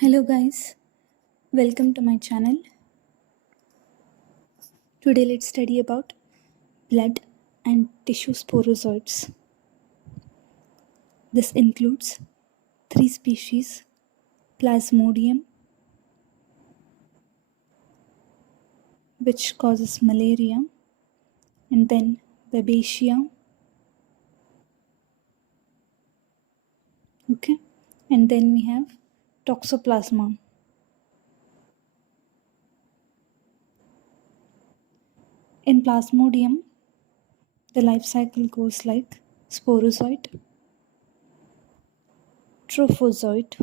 Hello guys, welcome to my channel. Today let's study about blood and tissue sporozoites. This includes 3 species: Plasmodium, which causes malaria, and then babesia, okay, and then we have toxoplasma. In Plasmodium, the life cycle goes like sporozoite, trophozoite,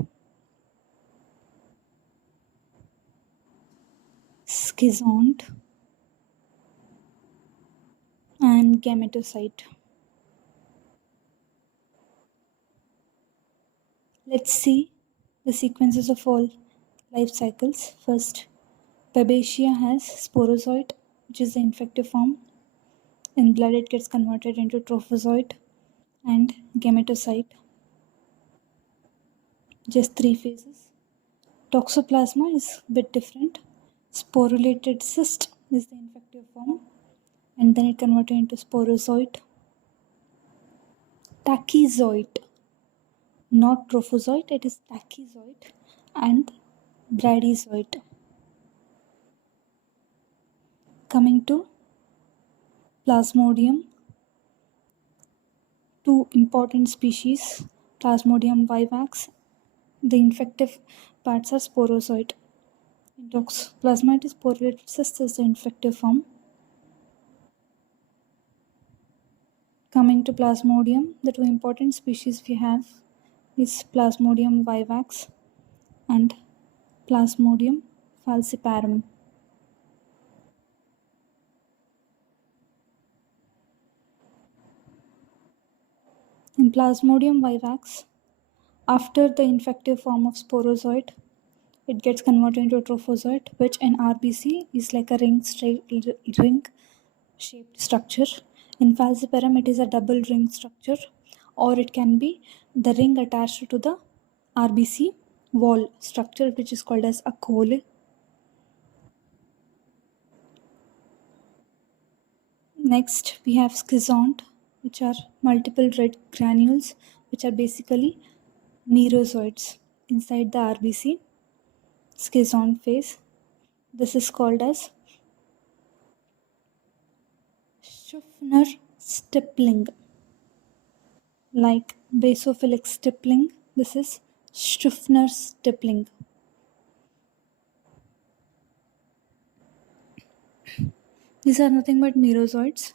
schizont, and gametocyte. Let's see the sequences of all life cycles. First, babesia has sporozoite, which is the infective form. In blood, it gets converted into trophozoite and gametocyte. Just 3 phases. Toxoplasma is a bit different. Sporulated cyst is the infective form, and then it converted into sporozoite. Tachyzoite, not trophozoite, it is tachyzoite and bradyzoite. Coming to Plasmodium, 2 important species, Plasmodium vivax. The infective parts are sporozoite. In toxoplasma, it is sporulated cyst is the infective form. Coming to Plasmodium, the 2 important species we have is Plasmodium vivax and Plasmodium falciparum. In Plasmodium vivax, after the infective form of sporozoite, it gets converted into trophozoite, which in RBC is like a ring-shaped structure. In falciparum, it is a double ring structure, or it can be the ring attached to the RBC wall structure, which is called as a cole. Next, we have schizont, which are multiple red granules, which are basically merozoites inside the RBC schizont phase. This is called as Schuffner stippling. Like basophilic stippling, this is Schuffner stippling. These are nothing but merozoites.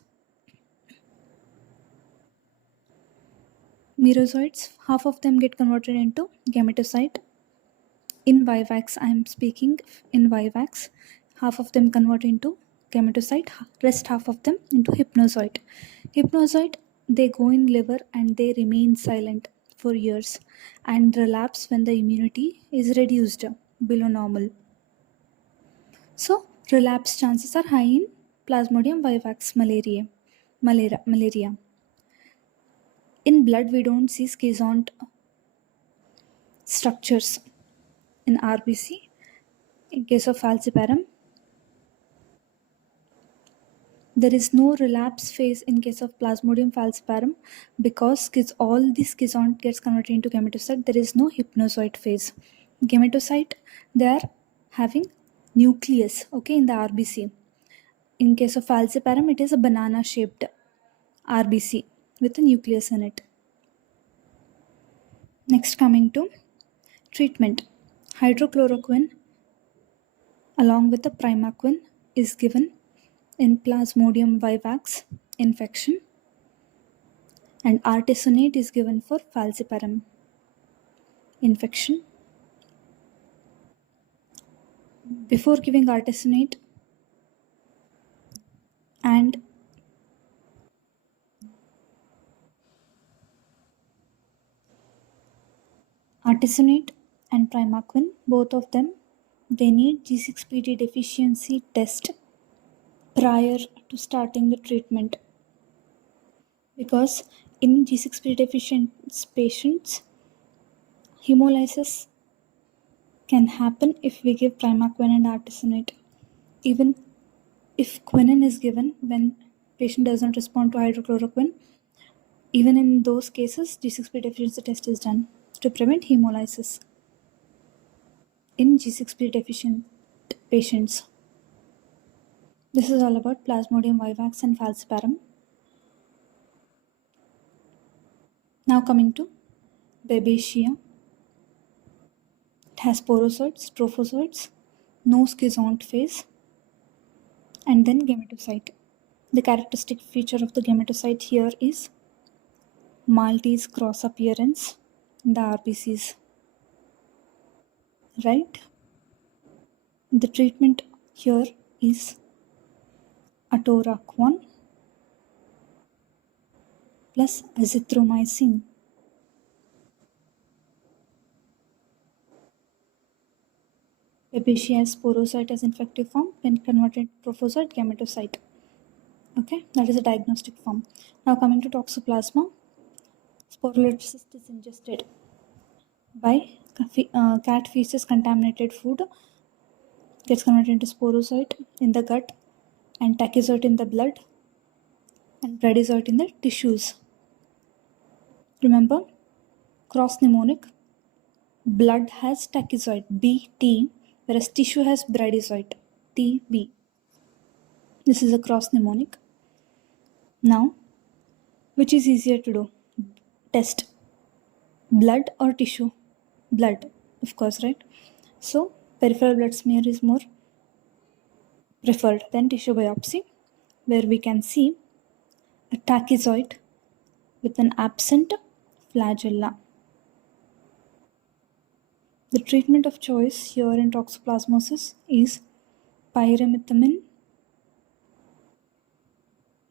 Merozoites, half of them get converted into gametocyte. In vivax, I am speaking in vivax, half of them convert into gametocyte, rest half of them into hypnozoite. Hypnozoite, they go in liver and they remain silent for years and relapse when the immunity is reduced below normal. So relapse chances are high in Plasmodium vivax malaria. In blood, we don't see schizont structures in RBC. In case of falciparum, there is no relapse phase in case of Plasmodium falciparum because all the schizont gets converted into gametocyte. There is no hypnozoite phase. Gametocyte, they are having nucleus, okay, in the RBC. In case of falciparum, it is a banana-shaped RBC with a nucleus in it. Next, coming to treatment. Hydrochloroquine along with the primaquine is given in Plasmodium vivax infection, and artesunate is given for falciparum infection. Before giving artesunate and primaquine, both of them, they need G6PD deficiency test prior to starting the treatment, because in G6PD deficient patients, hemolysis can happen if we give primaquine and artesunate. Even if quinine is given when patient does not respond to hydrochloroquine, even in those cases, G6P deficiency test is done to prevent hemolysis in G6P deficient patients. This is all about Plasmodium vivax and falciparum. Now coming to babesia. It has sporozoites, trophozoites, no schizont phase, and then gametocyte. The characteristic feature of the gametocyte here is Maltese cross appearance in the RBCs. Right? The treatment here is atoraquone plus azithromycin. Babesia has sporozoite as infective form when converted trophozoite gametocyte. Okay, that is a diagnostic form. Now coming to toxoplasma, sporolysis is ingested by cat feces contaminated food, gets converted into sporozoite in the gut and tachyzoite in the blood and bradyzoite in the tissues. Remember, cross mnemonic, blood has tachyzoite BT, whereas tissue has bradyzoite TB. This is a cross mnemonic. Now, which is easier to do? Test blood or tissue? Blood, of course, right? So, peripheral blood smear is more preferred than tissue biopsy, where we can see a tachyzoid with an absent flagella. The treatment of choice here in toxoplasmosis is pyrimethamine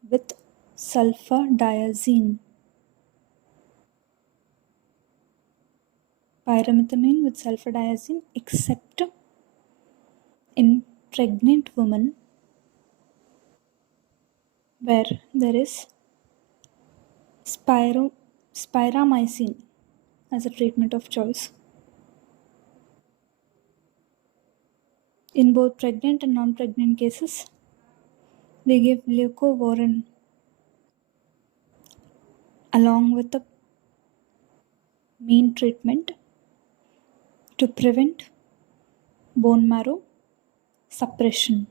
with sulfadiazine. Pyrimethamine with sulfadiazine, except in pregnant women where there is spiramycin as a treatment of choice. In both pregnant and non-pregnant cases, we give leucovorin along with the main treatment to prevent bone marrow suppression.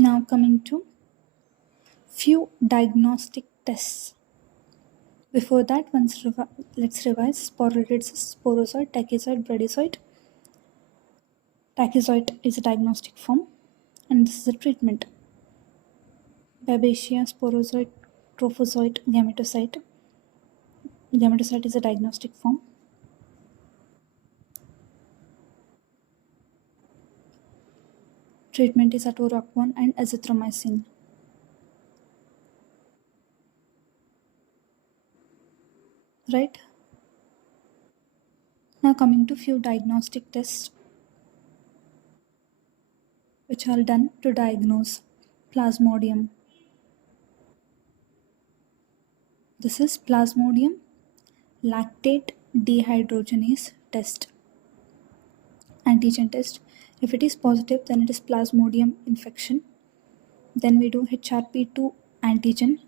Now coming to few diagnostic tests. Before that, let's revise. Sporolysis, sporozoite, tachyzoid, bradyzoid. Tachyzoid is a diagnostic form and this is a treatment. Babesia, sporozoite, trophozoite, gametocyte. Gametocyte is a diagnostic form. Treatment is atoraquone and azithromycin. Right? Now coming to few diagnostic tests which are done to diagnose Plasmodium. This is Plasmodium lactate dehydrogenase test. Antigen test. If it is positive, then it is Plasmodium infection. Then we do HRP2 antigen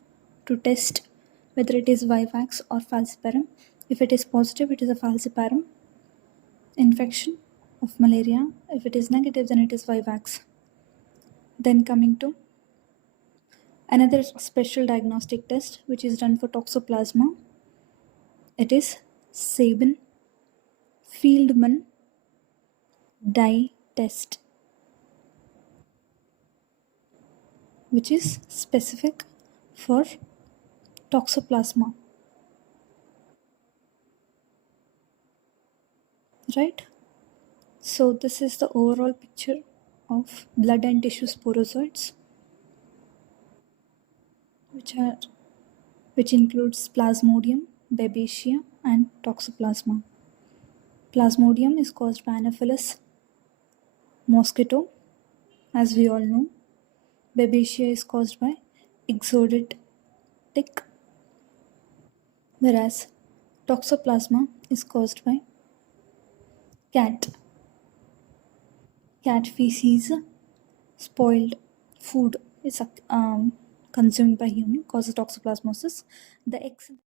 to test whether it is vivax or falciparum. If it is positive, it is a falciparum infection of malaria. If it is negative, then it is vivax. Then coming to another special diagnostic test which is done for toxoplasma. It is Sabin-Fieldman dye test, which is specific for toxoplasma. Right? So this is the overall picture of blood and tissue sporozoites, which includes Plasmodium, babesia, and toxoplasma. Plasmodium is caused by Anopheles mosquito. As we all know, babesia is caused by exotic tick, whereas toxoplasma is caused by cat. Cat feces, spoiled food is consumed by human, causes toxoplasmosis. The eggs